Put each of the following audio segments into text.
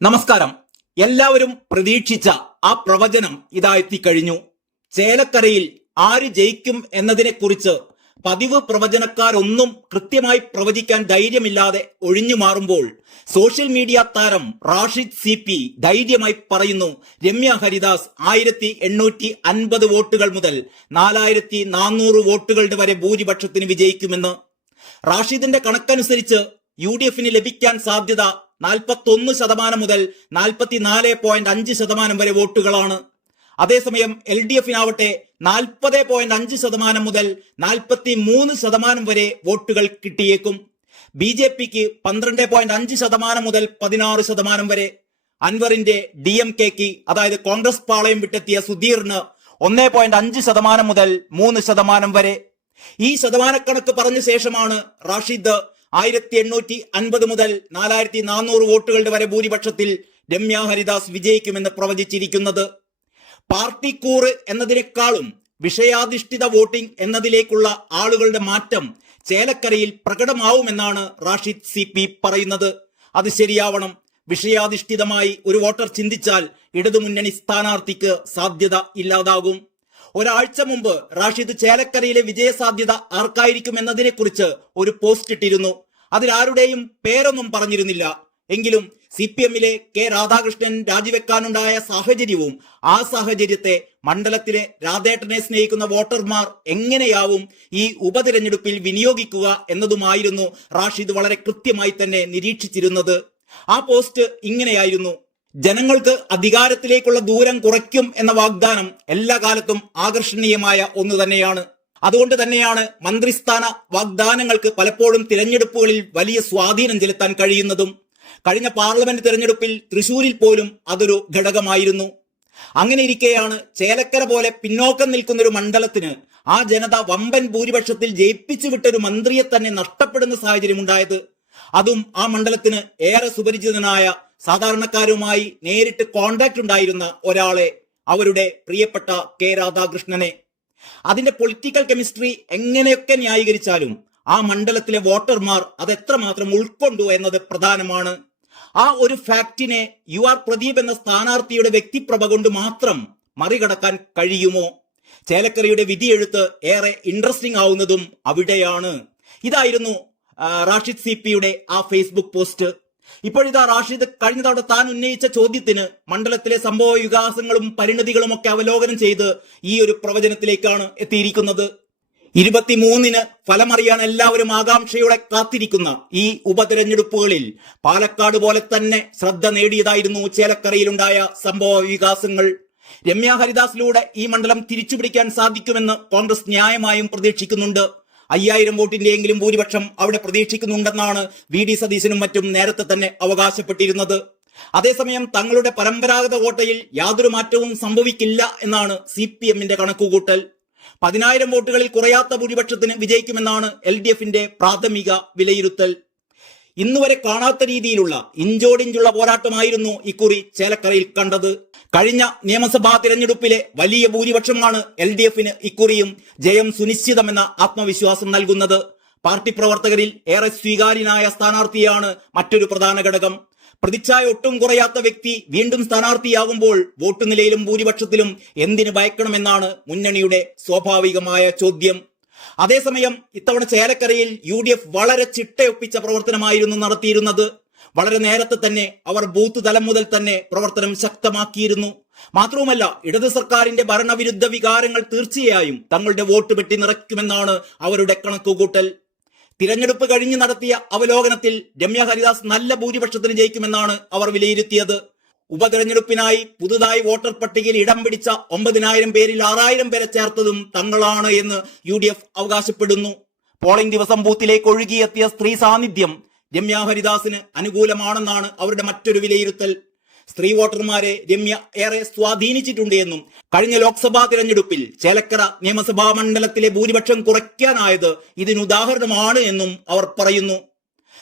നമസ്കാരം. എല്ലാവരും പ്രതീക്ഷിച്ച ആ പ്രവചനം ഇതാ എത്തിക്കഴിഞ്ഞു. ചേലക്കരയിൽ ആര് ജയിക്കും എന്നതിനെക്കുറിച്ച് പതിവ് പ്രവചനക്കാരൊന്നും കൃത്യമായി പ്രവചിക്കാൻ ധൈര്യമില്ലാതെ ഒഴിഞ്ഞു മാറുമ്പോൾ സോഷ്യൽ മീഡിയ താരം റാഷിദ് CP ധൈര്യമായി പറയുന്നു, രമ്യ ഹരിദാസ് 1850 വോട്ടുകൾ മുതൽ 4400 വോട്ടുകളുടെ വരെ ഭൂരിപക്ഷത്തിന് വിജയിക്കുമെന്ന്. റാഷിദിന്റെ കണക്കനുസരിച്ച് UDFന് ലഭിക്കാൻ സാധ്യത 41% മുതൽ 44.5% വരെ വോട്ടുകളാണ്. അതേസമയം LDFനാവട്ടെ 40.5% മുതൽ 43% വരെ വോട്ടുകൾ കിട്ടിയേക്കും. BJPക്ക് 12.5% മുതൽ 16% വരെ. അൻവറിന്റെ DMKക്ക് അതായത് കോൺഗ്രസ് പാളയം വിട്ടെത്തിയ സുധീറിന് 1.5% മുതൽ 3% വരെ. ഈ ശതമാനക്കണക്ക് പറഞ്ഞ ശേഷമാണ് റാഷിദ് 1850 മുതൽ 4400 വോട്ടുകളുടെ വരെ ഭൂരിപക്ഷത്തിൽ രമ്യ ഹരിദാസ് വിജയിക്കുമെന്ന് പ്രവചിച്ചിരിക്കുന്നത്. പാർട്ടി കൂറ് എന്നതിനേക്കാളും വിഷയാധിഷ്ഠിത വോട്ടിംഗ് എന്നതിലേക്കുള്ള ആളുകളുടെ മാറ്റം ചേലക്കരയിൽ പ്രകടമാവുമെന്നാണ് റാഷിദ് CP പറയുന്നത്. അത് ശരിയാവണം. വിഷയാധിഷ്ഠിതമായി ഒരു വോട്ടർ ചിന്തിച്ചാൽ ഇടതുമുന്നണി സ്ഥാനാർത്ഥിക്ക് സാധ്യത ഇല്ലാതാകും. ഒരാഴ്ച മുമ്പ് റാഷിദ് ചേലക്കരയിലെ വിജയസാധ്യത ആർക്കായിരിക്കും എന്നതിനെക്കുറിച്ച് ഒരു പോസ്റ്റ് ഇട്ടിരുന്നു. അതിലാരുടെയും പേരൊന്നും പറഞ്ഞിരുന്നില്ല. എങ്കിലും CPMലെ K രാധാകൃഷ്ണൻ രാജിവെക്കാനുണ്ടായ സാഹചര്യവും ആ സാഹചര്യത്തെ മണ്ഡലത്തിലെ രാധേട്ടനെ സ്നേഹിക്കുന്ന വോട്ടർമാർ എങ്ങനെയാവും ഈ ഉപതിരഞ്ഞെടുപ്പിൽ വിനിയോഗിക്കുക എന്നതുമായിരുന്നു റാഷിദ് വളരെ കൃത്യമായി തന്നെ നിരീക്ഷിച്ചിരുന്നത്. ആ പോസ്റ്റ് ഇങ്ങനെയായിരുന്നു: ജനങ്ങൾക്ക് അധികാരത്തിലേക്കുള്ള ദൂരം കുറയ്ക്കും എന്ന വാഗ്ദാനം എല്ലാ കാലത്തും ആകർഷണീയമായ ഒന്ന് തന്നെയാണ്. അതുകൊണ്ട് തന്നെയാണ് മന്ത്രിസ്ഥാന വാഗ്ദാനങ്ങൾക്ക് പലപ്പോഴും തിരഞ്ഞെടുപ്പുകളിൽ വലിയ സ്വാധീനം ചെലുത്താൻ കഴിയുന്നതും. കഴിഞ്ഞ പാർലമെന്റ് തിരഞ്ഞെടുപ്പിൽ തൃശൂരിൽ പോലും അതൊരു ഘടകമായിരുന്നു. അങ്ങനെ ഇരിക്കെയാണ് ചേലക്കര പോലെ പിന്നോക്കം നിൽക്കുന്നൊരു മണ്ഡലത്തിന് ആ ജനത വമ്പൻ ഭൂരിപക്ഷത്തിൽ ജയിപ്പിച്ചു വിട്ടൊരു മന്ത്രിയെ തന്നെ നഷ്ടപ്പെടുന്ന സാഹചര്യം ഉണ്ടായത്. അതും ആ മണ്ഡലത്തിന് ഏറെ സുപരിചിതനായ സാധാരണക്കാരുമായി നേരിട്ട് കോണ്ടാക്ട് ഉണ്ടായിരുന്ന ഒരാളെ, അവരുടെ പ്രിയപ്പെട്ട K രാധാകൃഷ്ണനെ. അതിന്റെ പൊളിറ്റിക്കൽ കെമിസ്ട്രി എങ്ങനെയൊക്കെ ന്യായീകരിച്ചാലും ആ മണ്ഡലത്തിലെ വോട്ടർമാർ അതെത്രമാത്രം ഉൾക്കൊണ്ടു എന്നത് പ്രധാനമാണ്. ആ ഒരു ഫാക്റ്റിനെ UR പ്രദീപ് എന്ന സ്ഥാനാർത്ഥിയുടെ വ്യക്തിപ്രഭ കൊണ്ട് മാത്രം മറികടക്കാൻ കഴിയുമോ? ചേലക്കരയുടെ വിധിയെഴുത്ത് ഏറെ ഇൻട്രസ്റ്റിംഗ് ആവുന്നതും അവിടെയാണ്. ഇതായിരുന്നു റാഷിദ് CPയുടെ ആ ഫേസ്ബുക്ക് പോസ്റ്റ്. ഇപ്പോഴിതാ റാഷിദ് കഴിഞ്ഞ തവണ താൻ ഉന്നയിച്ച ചോദ്യത്തിന് മണ്ഡലത്തിലെ സംഭവ വികാസങ്ങളും പരിണതികളും ഒക്കെ അവലോകനം ചെയ്ത് ഈ ഒരു പ്രവചനത്തിലേക്കാണ് എത്തിയിരിക്കുന്നത്. 23-ന് ഫലമറിയാൻ എല്ലാവരും ആകാംക്ഷയോടെ കാത്തിരിക്കുന്ന ഈ ഉപതെരഞ്ഞെടുപ്പുകളിൽ പാലക്കാട് പോലെ തന്നെ ശ്രദ്ധ നേടിയതായിരുന്നു ചേലക്കരയിലുണ്ടായ സംഭവ വികാസങ്ങൾ. രമ്യ ഹരിദാസിലൂടെ ഈ മണ്ഡലം തിരിച്ചുപിടിക്കാൻ സാധിക്കുമെന്ന് കോൺഗ്രസ് ന്യായമായും പ്രതീക്ഷിക്കുന്നുണ്ട്. 5000 വോട്ടിന്റെയെങ്കിലും ഭൂരിപക്ഷം അവിടെ പ്രതീക്ഷിക്കുന്നുണ്ടെന്നാണ് VD സതീശനും മറ്റും നേരത്തെ തന്നെ അവകാശപ്പെട്ടിരുന്നത്. അതേസമയം തങ്ങളുടെ പരമ്പരാഗത വോട്ടയിൽ യാതൊരു മാറ്റവും സംഭവിക്കില്ല എന്നാണ് CPMന്റെ കണക്കുകൂട്ടൽ. 10000 വോട്ടുകളിൽ കുറയാത്ത ഭൂരിപക്ഷത്തിന് വിജയിക്കുമെന്നാണ് LDFന്റെ പ്രാഥമിക വിലയിരുത്തൽ. ഇന്നുവരെ കാണാത്ത രീതിയിലുള്ള ഇഞ്ചോടിഞ്ചുള്ള പോരാട്ടമായിരുന്നു ഇക്കുറി ചേലക്കരയിൽ കണ്ടത്. കഴിഞ്ഞ നിയമസഭാ തിരഞ്ഞെടുപ്പിലെ വലിയ ഭൂരിപക്ഷമാണ് LDFന് ഇക്കുറിയും ജയം സുനിശ്ചിതമെന്ന ആത്മവിശ്വാസം നൽകുന്നത്. പാർട്ടി പ്രവർത്തകരിൽ ഏറെ സ്വീകാര്യനായ സ്ഥാനാർത്ഥിയാണ് മറ്റൊരു പ്രധാന ഘടകം. പ്രതിച്ഛായ ഒട്ടും കുറയാത്ത വ്യക്തി വീണ്ടും സ്ഥാനാർത്ഥിയാകുമ്പോൾ വോട്ട് നിലയിലും ഭൂരിപക്ഷത്തിലും എന്തിന് ഭയക്കണമെന്നാണ് മുന്നണിയുടെ സ്വാഭാവികമായ ചോദ്യം. അതേസമയം ഇത്തവണ ചേലക്കരയിൽ UDF വളരെ ചിട്ടയൊപ്പിച്ച പ്രവർത്തനമായിരുന്നു നടത്തിയിരുന്നത്. വളരെ നേരത്തെ തന്നെ അവർ ബൂത്ത് തലം മുതൽ തന്നെ പ്രവർത്തനം ശക്തമാക്കിയിരുന്നു. മാത്രവുമല്ല, ഇടത് സർക്കാരിന്റെ ഭരണവിരുദ്ധ വികാരങ്ങൾ തീർച്ചയായും തങ്ങളുടെ വോട്ട് പെട്ടി നിറയ്ക്കുമെന്നാണ് അവരുടെ കണക്കുകൂട്ടൽ. തിരഞ്ഞെടുപ്പ് കഴിഞ്ഞ് നടത്തിയ അവലോകനത്തിൽ രമ്യ ഹരിദാസ് നല്ല ഭൂരിപക്ഷത്തിന് ജയിക്കുമെന്നാണ് അവർ വിലയിരുത്തിയത്. ഉപതെരഞ്ഞെടുപ്പിനായി പുതുതായി വോട്ടർ പട്ടികയിൽ ഇടം പിടിച്ച 9000 പേരിൽ 6000 പേരെ ചേർത്തതും തങ്ങളാണ് എന്ന് UDF അവകാശപ്പെടുന്നു. പോളിംഗ് ദിവസം ബൂത്തിലേക്ക് ഒഴുകിയെത്തിയ സ്ത്രീ സാന്നിധ്യം രമ്യ ഹരിദാസിന് അനുകൂലമാണെന്നാണ് അവരുടെ മറ്റൊരു വിലയിരുത്തൽ. സ്ത്രീ വോട്ടർമാരെ രമ്യ ഏറെ സ്വാധീനിച്ചിട്ടുണ്ട് എന്നും കഴിഞ്ഞ ലോക്സഭാ തിരഞ്ഞെടുപ്പിൽ ചേലക്കര നിയമസഭാ മണ്ഡലത്തിലെ ഭൂരിപക്ഷം കുറയ്ക്കാനായത് ഇതിനുദാഹരണമാണ് എന്നും അവർ പറയുന്നു.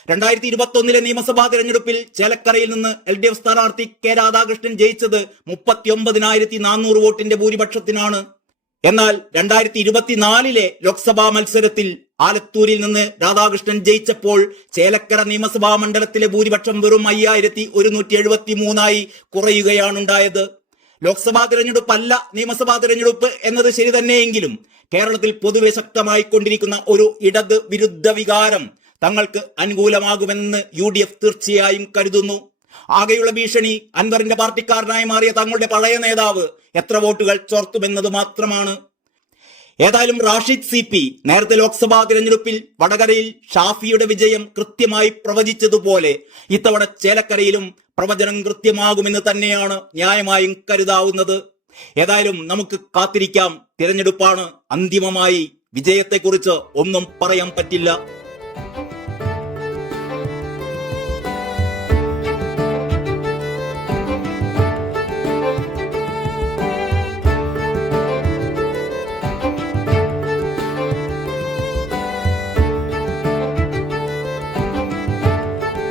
2021 നിയമസഭാ തിരഞ്ഞെടുപ്പിൽ ചേലക്കരയിൽ നിന്ന് LDF സ്ഥാനാർത്ഥി K രാധാകൃഷ്ണൻ ജയിച്ചത് 39,400 വോട്ടിന്റെ ഭൂരിപക്ഷത്തിനാണ്. എന്നാൽ 2024 ലോക്സഭാ മത്സരത്തിൽ ആലത്തൂരിൽ നിന്ന് രാധാകൃഷ്ണൻ ജയിച്ചപ്പോൾ ചേലക്കര നിയമസഭാ മണ്ഡലത്തിലെ ഭൂരിപക്ഷം വെറും 5173 കുറയുകയാണുണ്ടായത്. ലോക്സഭാ തിരഞ്ഞെടുപ്പല്ല നിയമസഭാ തിരഞ്ഞെടുപ്പ് എന്നത് ശരി തന്നെയെങ്കിലും കേരളത്തിൽ പൊതുവെ ശക്തമായിക്കൊണ്ടിരിക്കുന്ന ഒരു ഇടത് വിരുദ്ധ വികാരം തങ്ങൾക്ക് അനുകൂലമാകുമെന്ന് UDF തീർച്ചയായും കരുതുന്നു. ആകെയുള്ള ഭീഷണി അൻവറിന്റെ പാർട്ടിക്കാരനായി മാറിയ തങ്ങളുടെ പഴയ നേതാവ് എത്ര വോട്ടുകൾ ചോർത്തുമെന്നത് മാത്രമാണ്. ഏതായാലും റാഷിദ് CP നേരത്തെ ലോക്സഭാ തിരഞ്ഞെടുപ്പിൽ വടകരയിൽ ഷാഫിയുടെ വിജയം കൃത്യമായി പ്രവചിച്ചതുപോലെ ഇത്തവണ ചേലക്കരയിലും പ്രവചനം കൃത്യമാകുമെന്ന് തന്നെയാണ് ന്യായമായും കരുതാവുന്നത്. ഏതായാലും നമുക്ക് കാത്തിരിക്കാം. തിരഞ്ഞെടുപ്പാണ്. അന്തിമമായി വിജയത്തെക്കുറിച്ച് ഒന്നും പറയാൻ പറ്റില്ല.